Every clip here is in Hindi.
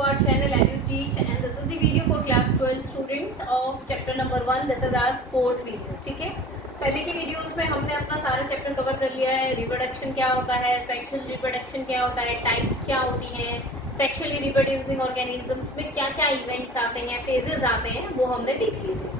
our channel and you teach, and this is the video for class 12 students of chapter number 1. This is our fourth video. ठीक है, पहले की वीडियोस में हमने अपना सारा चैप्टर कवर कर लिया है. रिप्रोडक्शन क्या होता है, सेक्सुअल रिप्रोडक्शन क्या होता है, टाइप्स क्या होती हैं, सेक्सुअली रिप्रोड्यूसिंग ऑर्गेनिजम्स में क्या क्या इवेंट्स आते हैं, फेजेस आते हैं, वो हमने देख लिए थे.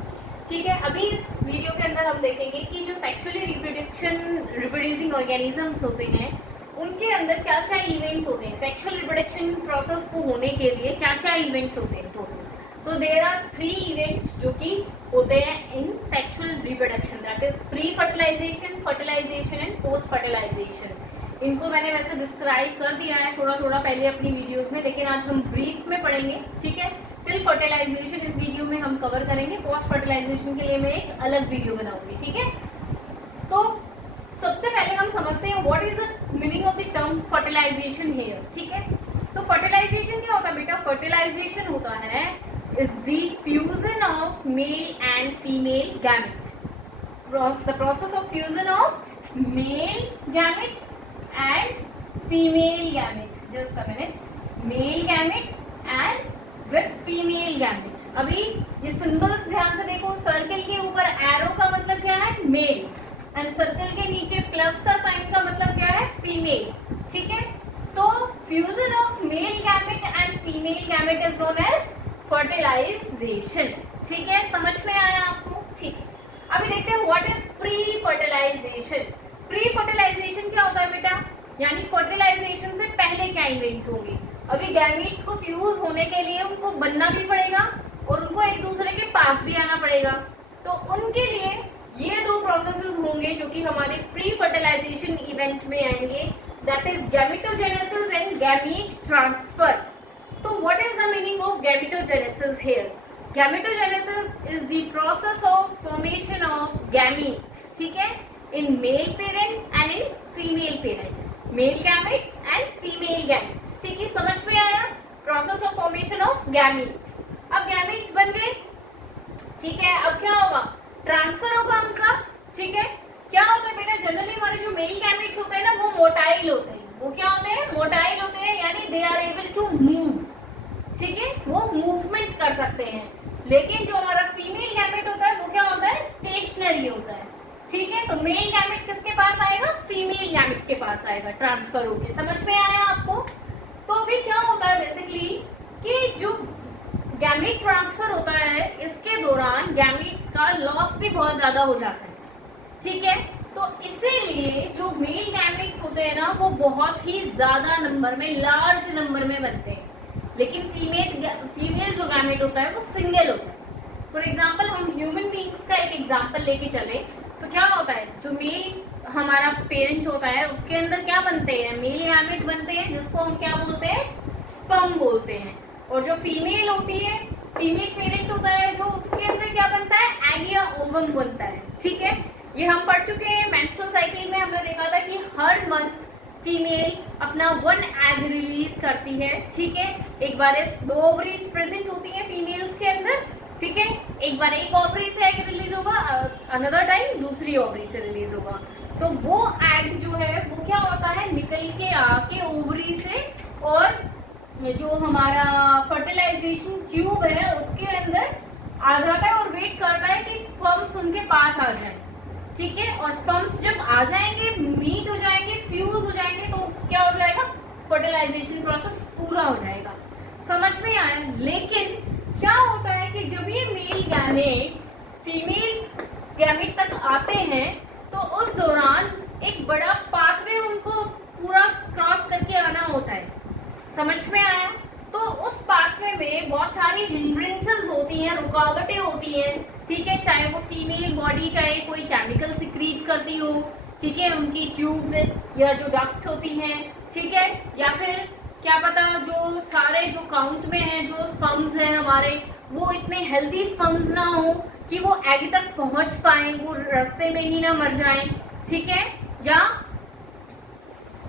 ठीक है, अभी इस वीडियो के अंदर हम देखेंगे कि जो सेक्सुअली रिप्रोड्यूसिंग ऑर्गेनिजम्स होते हैं उनके अंदर क्या क्या इवेंट्स होते हैं. सेक्सुअल रिप्रोडक्शन प्रोसेस को होने के लिए क्या क्या इवेंट्स होते हैं टोटल. तो देयर आर 3 इवेंट्स जो कि होते हैं in sexual reproduction, that is pre fertilization, fertilization and post fertilization. इनको मैंने वैसे डिस्क्राइब कर दिया है थोड़ा थोड़ा पहले अपनी वीडियोस में, लेकिन आज हम ब्रीफ में पढ़ेंगे. ठीक है, टिल फर्टिलाइजेशन इस वीडियो में हम कवर करेंगे. पोस्ट फर्टिलाइजेशन के लिए मैं एक अलग वीडियो बनाऊंगी. ठीक है, तो सबसे पहले हम समझते हैं what is the meaning of the term fertilization here. ठीक है, तो फर्टिलाइजेशन क्या होता है बेटा. फर्टिलाइजेशन होता है is the fusion of male and female gamete. The process of fusion of male gamete and female gamete. Just a minute. Mail gamete and with female gamete. अभी ये सिंबल्स ध्यान से देखो. सर्कल के ऊपर एरो का मतलब क्या है, मेल, एंड सर्कल के नीचे प्लस का साइन का मतलब क्या है, फीमेल. ठीक है, तो fusion of male gamete and female gamete is known as fertilization. ठीक है, समझ में आया आपको. ठीक है, अभी देखते हैं what is pre fertilization. Pre fertilization क्या होता है बेटा, यानी फर्टिलाइजेशन से पहले क्या इवेंट्स होंगे. अभी गैमेट्स को फ्यूज होने के लिए उनको बनना भी पड़ेगा और उनको एक दूसरे के पास भी आना पड़ेगा. तो उनके लिए ये 2 प्रोसेसेस होंगे जो कि हमारे प्री फर्टिलाइजेशन इवेंट में आएंगे, that is gametogenesis and gamete transfer. तो what is the meaning of gametogenesis here. Gametogenesis is the process of formation of gametes. ठीक है, in male parent and in female parent. Male gametes and female gametes. ठीक है, समझ में आया. Process of formation of gametes. अब गैमीट्स बन गए. ठीक है, अब क्या होगा, ट्रांसफर होगा उनका. ठीक है, क्या होता है बेटा, जनरली हमारे जो मेल गैमेट्स होते हैं ना वो मोटाइल होते हैं. वो क्या होते हैं, मोटाइल होते हैं, यानी they are able to move. ठीक है, वो मूवमेंट कर सकते हैं. लेकिन जो हमारा फीमेल गैमेट होता है वो क्या होता है, स्टेशनरी होता है. ठीक है, तो मेल गैमेट किसके पास आएगा, फीमेल गैमेट के पास आएगा ट्रांसफर होके. समझ में आया आपको. तो अभी क्या होता है बेसिकली कि जो गैमीट ट्रांसफर होता है इसके दौरान गैमीट्स का लॉस भी बहुत ज़्यादा हो जाता है. ठीक है, तो इसीलिए जो मेल गैमीट्स होते हैं ना वो बहुत ही ज़्यादा नंबर में, लार्ज नंबर में बनते हैं. लेकिन फीमेल जो गैमेट होता है वो सिंगल होता है. फॉर एग्जाम्पल हम ह्यूमन बींग्स का एक एग्जाम्पल लेके चले तो क्या होता है, जो मेल हमारा पेरेंट होता है उसके अंदर क्या बनते हैं, मेल गैमेट बनते हैं जिसको हम क्या बोलते हैं, स्पर्म बोलते हैं. और जो फीमेल होती है, फीमेल पेरेंट होता है जो, उसके अंदर क्या बनता है, एग या ओवम बनता है. ठीक है, ये हम पढ़ चुके हैं. मेंस्ट्रुअल साइकिल में हमने देखा था कि हर मंथ फीमेल अपना 1 एग रिलीज करती है. ठीक है, एक बार 2 ओवरीज प्रेजेंट होती हैं फीमेल्स के अंदर. ठीक है, एक बार एक ओवरी से एग रिलीज होगा, अनदर टाइम दूसरी ओवरी से रिलीज होगा. तो वो एग जो है वो क्या होता है, निकल के आके ओवरी से और जो हमारा फर्टिलाइजेशन ट्यूब है उसके अंदर आ जाता है और वेट करता है कि स्पर्म्स उनके पास आ जाए. ठीक है, और स्पर्म्स जब आ जाएंगे, मीट हो जाएंगे, फ्यूज हो जाएंगे, तो क्या हो जाएगा, फर्टिलाइजेशन प्रोसेस पूरा हो जाएगा. समझ में आया. लेकिन क्या होता है कि जब ये मेल गैमेट्स फीमेल गैमेट तक आते हैं तो उस दौरान एक बड़ा पाथवे उनको पूरा क्रॉस करके आना होता है. समझ में आया. तो उस पाथवे में बहुत सारी हिंड्रेंसेस होती हैं, रुकावटें होती हैं. ठीक है, चाहे वो फीमेल बॉडी चाहे कोई केमिकल सिक्रीट करती हो. ठीक है, उनकी ट्यूब्स या जो डक्ट्स होती हैं. ठीक है, या फिर क्या पता जो सारे जो काउंट में हैं जो स्पर्म्स हैं हमारे, वो इतने हेल्दी स्पर्म्स ना हो कि वो एग तक पहुंच पाएं, वो रास्ते में ही ना मर जाएं. ठीक है, या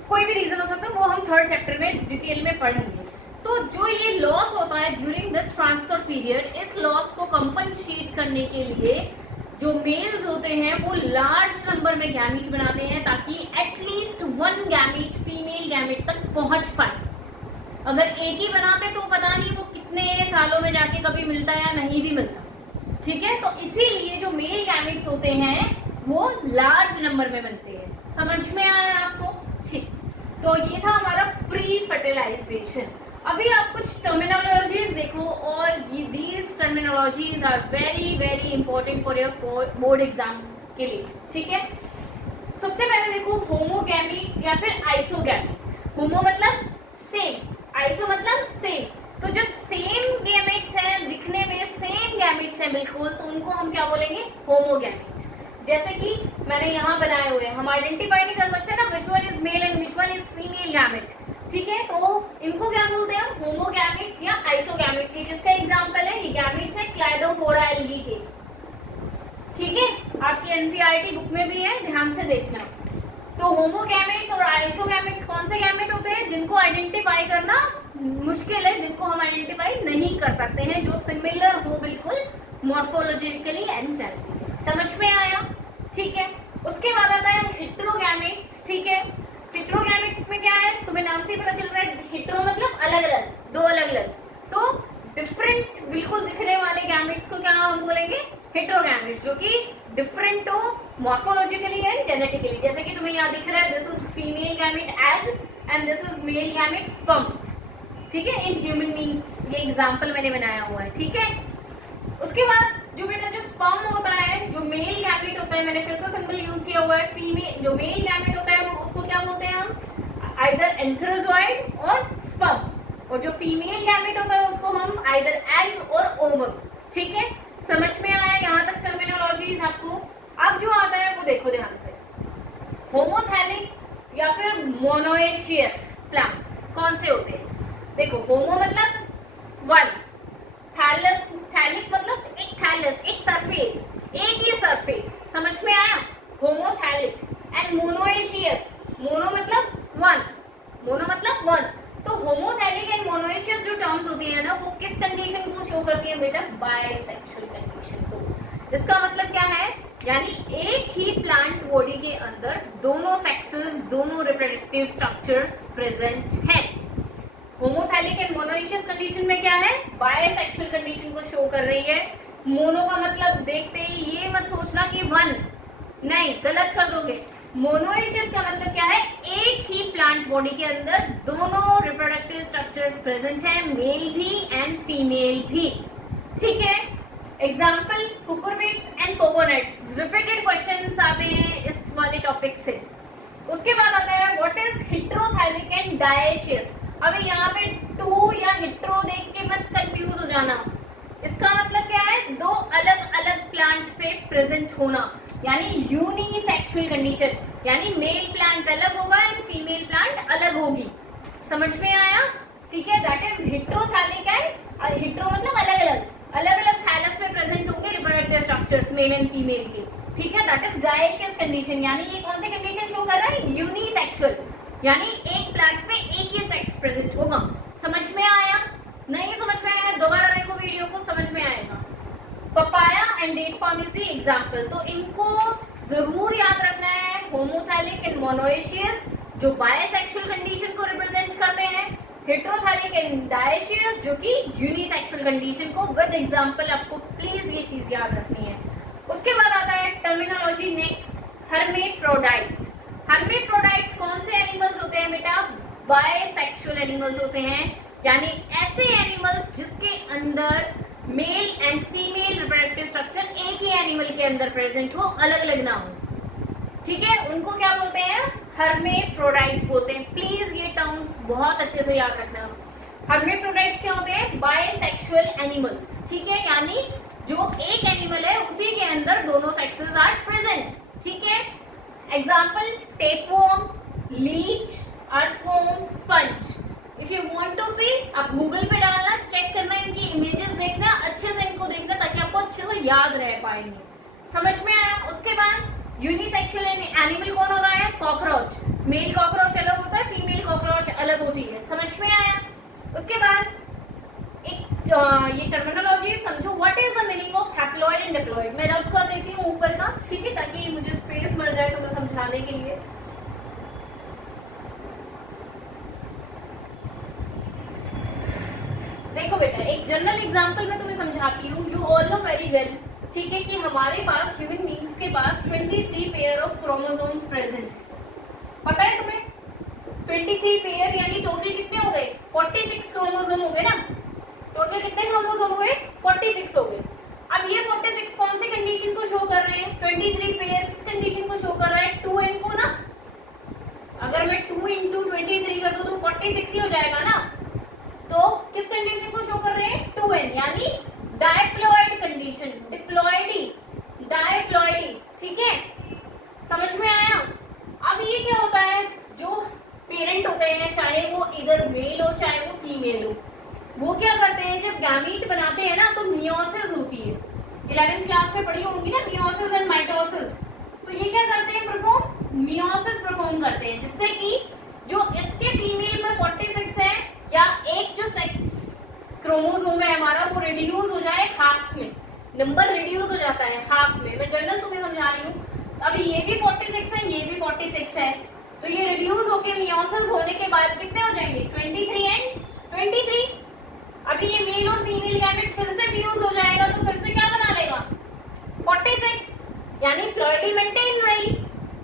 कोई भी रीजन हो सकता है, वो हम 3rd चैप्टर में डिटेल में पढ़ेंगे. तो जो ये लॉस होता है ड्यूरिंग दिस ट्रांसफर पीरियड, इस लॉस को कंपनसेट करने के लिए जो मेल्स होते हैं वो लार्ज नंबर में गैमीट बनाते हैं ताकि एटलीस्ट 1 गैमीट फीमेल गैमीट तक पहुंच पाए. अगर एक ही बनाते तो पता नहीं वो कितने सालों में जाके कभी मिलता या नहीं भी मिलता, ठीक है। तो इसीलिए जो मेल गैमेट्स होते हैं वो लार्ज नंबर में बनते हैं। समझ में आया आपको? ठीक, तो ये था हमारा प्री फर्टिलाइजेशन। अभी आप कुछ टर्मिनोलॉजीज देखो, और these terminologies are very very important for your board exam के लिए, ठीक है। सबसे पहले देखो होमोगैमीट्स या फिर आइसोगैमीट्स। होमो मतलब सेम, आइसो मतलब सेम। तो जब सेम गैमेट्स हैं, दिखने में सेम गैमेट्स हैं बिल्कुल, तो उनको हम क्या बोलेंगे? होमोगैमेट्स। जैसे कि मैंने यहाँ बनाए हुए हैं, हम आइडेंटिफाई नहीं कर सकते ना which one is male and which one is female gamete, ठीक है। तो इनको क्या बोलते हैं? होमोगैमेट्स या आइसोगैमेट्स। ये किसका एग्जांपल है? ये गैमेट्स है क्लैडोफोरा एल्गी के, ठीक है। आपकी एनसीईआरटी बुक में भी है, ध्यान से देखना। तो होमोगैमेट्स और आइसोगैमेट्स कौन से गैमेट होते हैं? जिनको आइडेंटिफाई करना मुश्किल है, जिनको हम आइडेंटिफाई नहीं कर सकते हैं, जो सिमिलर हो बिल्कुल मॉर्फोलॉजिकली एंड जेनेटिकली। समझ में आया? ठीक है। उसके बाद आता है हेटेरोगैमेट्स, ठीक है। हेटेरोगैमेट्स में क्या है? तुम्हें नाम से ही पता चल रहा है, हेटेरो मतलब अलग अलग, दो अलग अलग। तो डिफरेंट बिल्कुल दिखने वाले गैमेट्स को क्या हम बोलेंगे? हेटेरोगैमेट्स, जो कि डिफरेंट हो मॉर्फोलॉजिकली एंड जेनेटिकली। जैसे कि तुम्हें यहाँ दिख रहा है, this is female gamete egg and this is male gamete sperms, ठीक है। इन ह्यूमन बीइंग्स ये एग्जांपल मैंने बनाया हुआ है, ठीक है। उसके बाद जो बेटा जो स्पर्म होता है, जो मेल गैमेट होता है, मैंने फिर से सिंबल यूज किया हुआ है, फीमेल जो मेल गैमेट होता है वो उसको क्या बोलते हैं हम? आइदर एंथ्रोजॉइड और स्पर्म। और जो फीमेल गैमेट होता है उसको हम आइदर एग और ओवम, ठीक है। समझ में आया यहाँ तक टर्मिनोलॉजीज आपको? अब जो आता है वो देखो ध्यान से, होमोथैलिक या फिर मोनोएशियस प्लांट्स कौन से होते हैं? देखो, होमो मतलब वन, थैलिक मतलब एक थैलस, एक सरफेस, एक ही सरफेस। समझ में आया? होमोथैलिक। एंड मोनोएशियस, मोनो मतलब वन, मोनो मतलब वन। तो होमोथैलिक एंड मोनोएशियस जो टर्म्स होती है ना, वो किस कंडीशन को शो करती है बेटा? बायसेक्सुअल कंडीशन को। इसका मतलब क्या है? यानी एक ही प्लांट बॉडी के अंदर दोनों सेक्सेस, दोनों रिप्रोडक्टिव स्ट्रक्चर्स प्रेजेंट हैं। होमोथैलिक एंड मोनोएशियस कंडीशन में क्या है? बायसेक्सुअल कंडीशन को शो कर रही है। मोनो का मतलब देखते ही ये मत सोचना कि वन, नहीं, गलत कर दोगे। मोनोएशियस का मतलब क्या है? एक ही प्लांट बॉडी के अंदर दोनों रिप्रोडक्टिव स्ट्रक्चर्स प्रेजेंट हैं, मेल भी एंड फीमेल भी, ठीक है। Example cucurbits and coconuts, repeated questions आते हैं इस वाले टॉपिक से। उसके बाद आता है व्हाट इज हेटेरोथैलिक एंड डायशियस। अभी यहाँ पे टू या हेटेरो देख के मत कंफ्यूज हो जाना। इसका मतलब क्या है? दो अलग अलग प्लांट पे प्रेजेंट होना, यानी यूनिसेक्सुअल कंडीशन, यानी मेल प्लांट अलग होगा एंड फीमेल प्लांट अलग होगी। समझ में आया? ठीक है, दैट इज हेटेरोथैलिक एंड हेटेरो मतलब अलग अलग, अलग अलग थैलस में प्रेजेंट होंगे reproductive structures male and female के, ठीक है। दैट इज डायशियस कंडीशन, यानी ये कौन सी कंडीशन शो कर रहा है? यूनिसेक्सुअल, यानी एक प्लांट में एक ही सेक्स प्रेजेंट होगा। समझ में आया? नहीं समझ में आया दोबारा देखो वीडियो को, समझ में आएगा। Papaya and date palm is the example. तो इनको जरूर याद रखना है। होमोथैलिक एंड मोनोएशियस जो बायसेक्सुअल कंडीशन को रिप्रेजेंट करते हैं, हेटेरोथैलिक एंड डायशियस जो कि यूनिसेक्सुअल कंडीशन को, विद एग्जांपल। आपको प्लीज ये चीज याद रखनी है। उसके बाद आता है टर्मिनोलॉजी नेक्स्ट, हर्मेफ्रोडाइट्स। हर्मेफ्रोडाइट्स कौन से एनिमल्स होते हैं बेटा? बायसेक्सुअल एनिमल्स होते हैं, यानी ऐसे एनिमल्स जिसके अंदर male and female reproductive structure एक ही एनिमल के अंदर प्रेजेंट हो, अलग अलग ना हो, ठीक है। उनको क्या बोलते हैं? हर्मेफ्रोडाइट्स बोलते हैं। प्लीज ये टर्म्स बहुत अच्छे से याद रखना। हर्मेफ्रोडाइट्स क्या होते हैं? बायसेक्सुअल एनिमल्स, ठीक है, यानी जो एक एनिमल है उसी के अंदर दोनों सेक्सेस आर प्रेजेंट, ठीक है। Example tapeworm, leech, earthworm, sponge. If you want to see, आप गूगल पे डालना, चेक करना, इनकी इमेजेस देखना, अच्छे से इनको देखना ताकि आपको अच्छे से याद रह पाएंगे। समझ में आया? उसके बाद यूनिसेक्सुअल एनिमल कौन होता है? कॉकरोच। मेल कॉकरोच अलग होता है, फीमेल कॉकरोच अलग होती है। समझ में आया? उसके बाद एक ये टर्मिनोलॉजी समझो, what is the meaning of haploid and diploid. मैं रब कर देती हूँ ऊपर का, ठीक है, ताकि मुझे स्पेस मिल जाए तो मैं समझाने के लिए। बेटा एक जनरल एग्जांपल मैं तुम्हें समझाती हूँ, you all know very well, ठीक है, कि हमारे पास ह्यूमन बीइंग्स के पास 23 पेयर ऑफ क्रोमोसोम्स प्रेजेंट है। पता है तुम्हें 23 पेयर यानी टोटल कितने हो गए? 46 क्रोमोसोम हो गए ना। टोटल कितने क्रोमोसोम हो गए? 46 हो गए। अब ये 46 कौन सी कंडीशन को शो कर रहे हैं? 23 पेयर किस कंडीशन को शो कर रहा है? 2n को ना। अगर मैं 2 × 23 कर दूं तो 46 ही हो जाएगा ना। तो किस कंडीशन को शो कर रहे हैं? 2n यानी डायप्लॉइड कंडीशन, डिप्लॉइडी, डायप्लॉइडी, ठीक है, समझ में आया? अब ये क्या होता है, जो पेरेंट होते हैं चाहे वो इधर मेल हो चाहे वो फीमेल हो, वो क्या करते हैं जब गैमीट बनाते हैं ना तो मियोसिस होती है। 11th क्लास में पढ़ी होंगी ना मियोसिस एंड माइटोसिस। तो ये क्या करते हैं? परफॉर्म मियोसिस परफॉर्म करते हैं, जिससे कि जो इसके फीमेल में 46 है या एक जो सेक्स क्रोमोसोम है हमारा वो रिड्यूस हो जाए हाफ में, नंबर रिड्यूस हो जाता है हाफ में। मैं जनरल तुम्हें समझा रही हूँ। अभी ये भी 46 है, ये भी 46 है, तो ये रिड्यूस होके मियोसिस होने के बाद कितने हो जाएंगे? 23 एंड 23। अभी ये मेल और फीमेल गैमेट फिर से फ्यूज हो जाएगा तो फिर से क्या बना लेगा? 46, यानी प्लॉइडी मेंटेन रही,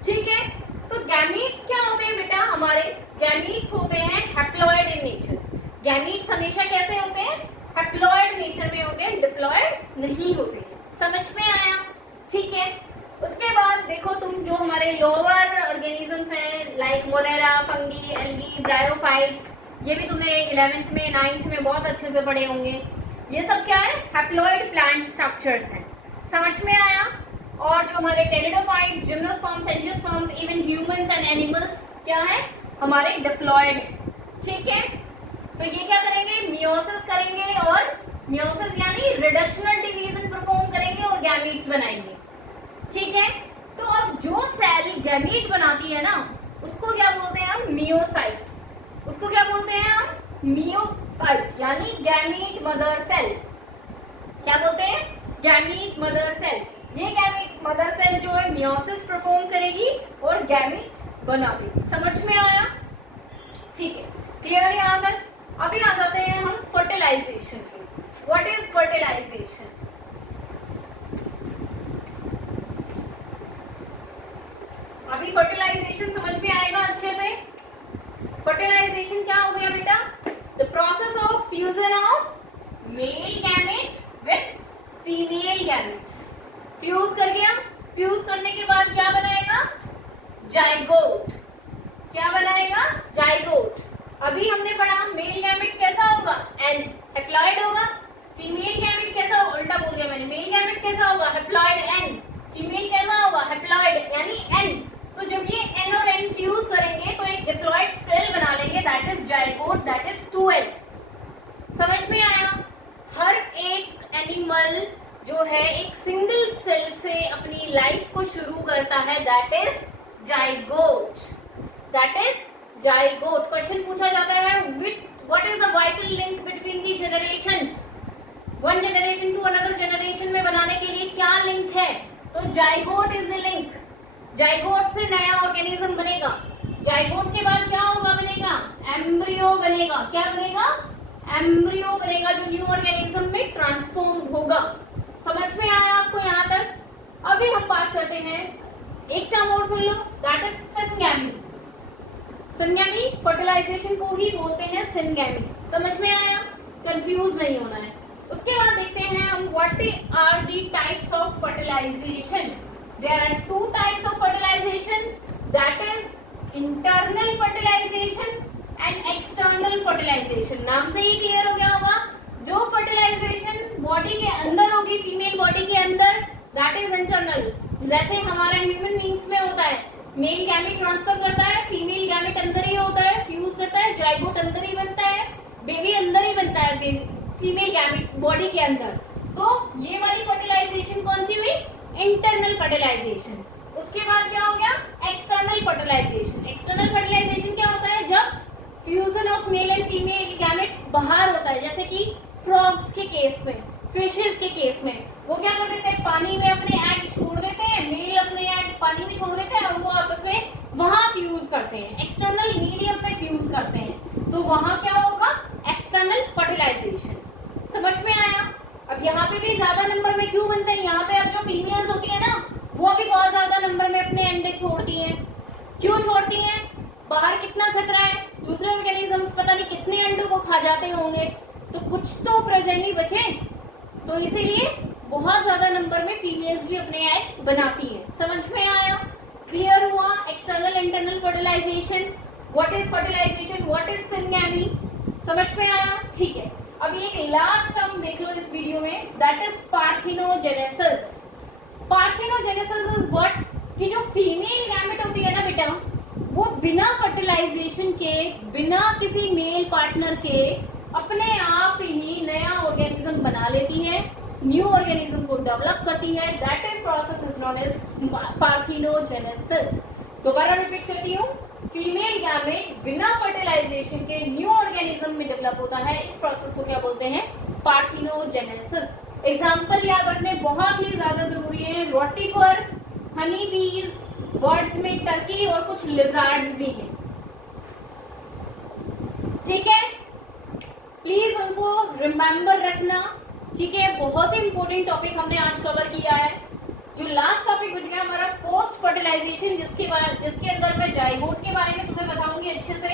ठीक है। तो गैमीट्स क्या होते हैं बेटा? हमारे गैमीट्स होते हैं हैप्लॉइड इन नेचर। गैमीट्स हमेशा कैसे होते हैं? हैप्लॉइड नेचर में होते हैं, डिप्लॉइड नहीं होते। समझ में आया? ठीक है। उसके बाद देखो तुम जो हमारे लोअर ऑर्गेनिजम्स हैं like Monera, fungi, algae, bryophytes, ये भी तुमने 11th में 9th में बहुत अच्छे से पढ़े होंगे। ये सब क्या है? हैप्लॉइड प्लांट स्ट्रक्चर्स हैं। समझ में आया? और जो हमारे pteridophytes, gymnosperms, angiosperms, even humans and animals क्या है? हमारे डिप्लॉइड, ठीक है। तो ये क्या करेंगे? मियोसिस करेंगे और मियोसिस यानी रिडक्शनल डिवीजन परफॉर्म करेंगे और गैमीट्स बनाएंगे, ठीक है। तो अब जो सेल गैमीट बनाती है ना उसको क्या बोलते हैं हम? मियोसाइट। उसको क्या बोलते हैं हम? मियोसाइट, यानी गैमीट मदर सेल। क्या बोलते हैं? Gamete mother cell. ये गैमीट मदर सेल जो है मियोसिस परफॉर्म करेगी और गैमीट्स बना देगी। समझ में आया? ठीक है, क्लियर है यहाँ तक? अभी आ जाते हैं हम फर्टिलाइजेशन पे। What is fertilization? अभी फर्टिलाइजेशन समझ में आएगा अच्छे से। फर्टिलाइजेशन क्या हो गया बेटा? The process of fusion of male gamete with female gamete. Fuse कर गया, फ्यूज करने के बाद क्या बनाएगा? जाइगोट। क्या बनाएगा? जाइगोट। अभी हमने पढ़ा मेल गैमेट कैसा होगा? एन, हैप्लॉइड होगा। फीमेल गैमेट कैसा होगा? उल्टा बोल दिया मैंने। मेल गैमेट कैसा होगा? Haploid N. फीमेल कैसा होगा? हैप्लॉइड यानी एन। तो जब ये एन और एन फ्यूज करेंगे तो एक डिप्लॉइड सेल बना लेंगे, that is zygote, that is 2n। समझ में आया? हर एक एनिमल जो है एक सिंगल सेल से अपनी लाइफ को शुरू करता है, that is zygote, that is zygote. Question पूछा जाता है what is the vital link between the generations? One generation to another generation में बनाने के लिए क्या लिंक है? तो zygote is the link. Zygote से नया ऑर्गेनिज्म बनेगा। जाइगोट के बाद क्या होगा? बनेगा एम्ब्रियो बनेगा। क्या बनेगा? एम्ब्रियो बनेगा जो न्यू ऑर्गेनिज्म में ट्रांसफॉर्म होगा। समझ में आया आपको यहाँ तक? अभी हम बात करते हैं, एक टर्म और सुन लो, that is syngamy. Syngamy fertilization को ही बोलते हैं सिनगैमी। समझ में आया? कंफ्यूज नहीं होना है। उसके बाद देखते हैं हम what are the types of fertilization. There are two types of fertilization, that is internal fertilization and external fertilization. नाम से ही क्लियर हो गया होगा। जो फर्टिलाइजेशन बॉडी के अंदर होगी, फीमेल बॉडी के अंदर, that is internal। जैसे हमारे ह्यूमन बीइंग्स में होता है, मेल गैमेट ट्रांसफर करता है, फीमेल गैमेट अंदर ही होता है, फ्यूज करता है, जाइगोट अंदर ही बनता है, बेबी अंदर ही बनता है, फीमेल गैमेट बॉडी के अंदर। तो ये वाली फर्टिलाइजेशन कौन सी हुई? Internal fertilization. उसके बाद क्या हो गया? External fertilisation. एक्सटर्नल फर्टिलाइजेशन क्या होता है? जब fusion of male and female gamete बाहर होता है, जैसे कि फ्रॉग्स के केस में, फिशेस के केस में, वो क्या कर देते हैं? पानी में अपने एग छोड़ देते हैं, मेल अपने एग पानी में छोड़ देते हैं और वो आपस में वहां फ्यूज करते हैं, एक्सटर्नल मीडियम में फ्यूज करते हैं। तो वहां क्या होगा? External fertilization. यहाँ पे भी ज्यादा नंबर में क्यों बनते हैं? यहाँ पे अब जो फीमेल्स होती है ना, वो भी बहुत ज्यादा नंबर में अपने अंडे छोड़ती हैं। क्यों छोड़ती हैं? बाहर कितना खतरा है, दूसरे ऑर्गेनिजम्स पता नहीं कितने अंडों को खा जाते होंगे, तो कुछ तो प्रजननी बचे, तो इसीलिए बहुत ज्यादा नंबर में फीमेल्स भी अपने एग बनाती हैं। समझ में आया? क्लियर हुआ? External internal fertilization, what is fertilization, what is syngamy, समझ में आया? ठीक है, अभी एक लास्ट टर्म देख लो इस वीडियो में, that is parthenogenesis. Parthenogenesis is what, कि जो फीमेल गैमेट होती है ना बेटा, वो बिना फर्टिलाइजेशन के, बिना किसी मेल पार्टनर के अपने आप ही नया ऑर्गेनिज्म बना लेती है, न्यू ऑर्गेनिज्म को डेवलप करती है। That is process is known as parthenogenesis. दोबारा रिपीट करती हूँ, फीमेल गैमेट बिना फर्टिलाइजेशन के न्यू ऑर्गेनिज्म में डेवलप होता है, इस प्रोसेस को क्या बोलते हैं? पार्थिनोजेनेसिस। एग्जाम्पल याद रखने बहुत ही ज्यादा जरूरी है, रोटिफर, हनी बीज, बर्ड्स में टर्की और कुछ लिजार्ड्स भी हैं। ठीक है, प्लीज उनको रिमेंबर रखना। ठीक है, बहुत ही इंपॉर्टेंट टॉपिक हमने आज कवर किया है। जो लास्ट टॉपिक बच गया हमारा पोस्ट फर्टिलाइजेशन, जिसके अंदर मैं जाइगोट के बारे में तुम्हें बताऊंगी अच्छे से,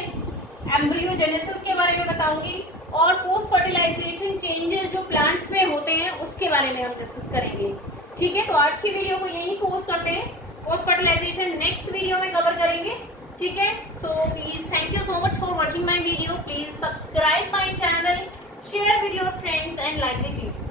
एम्ब्रियोजेनेसिस के बारे में बताऊंगी, और पोस्ट फर्टिलाइजेशन चेंजेस जो प्लांट्स में होते हैं उसके बारे में हम डिस्कस करेंगे। ठीक है, तो आज की वीडियो को यही पोस्ट करते हैं, पोस्ट फर्टिलाइजेशन नेक्स्ट वीडियो में कवर करेंगे। ठीक है, so please thank you so much for watching my video. Please subscribe my channel, share with your friends and like the video.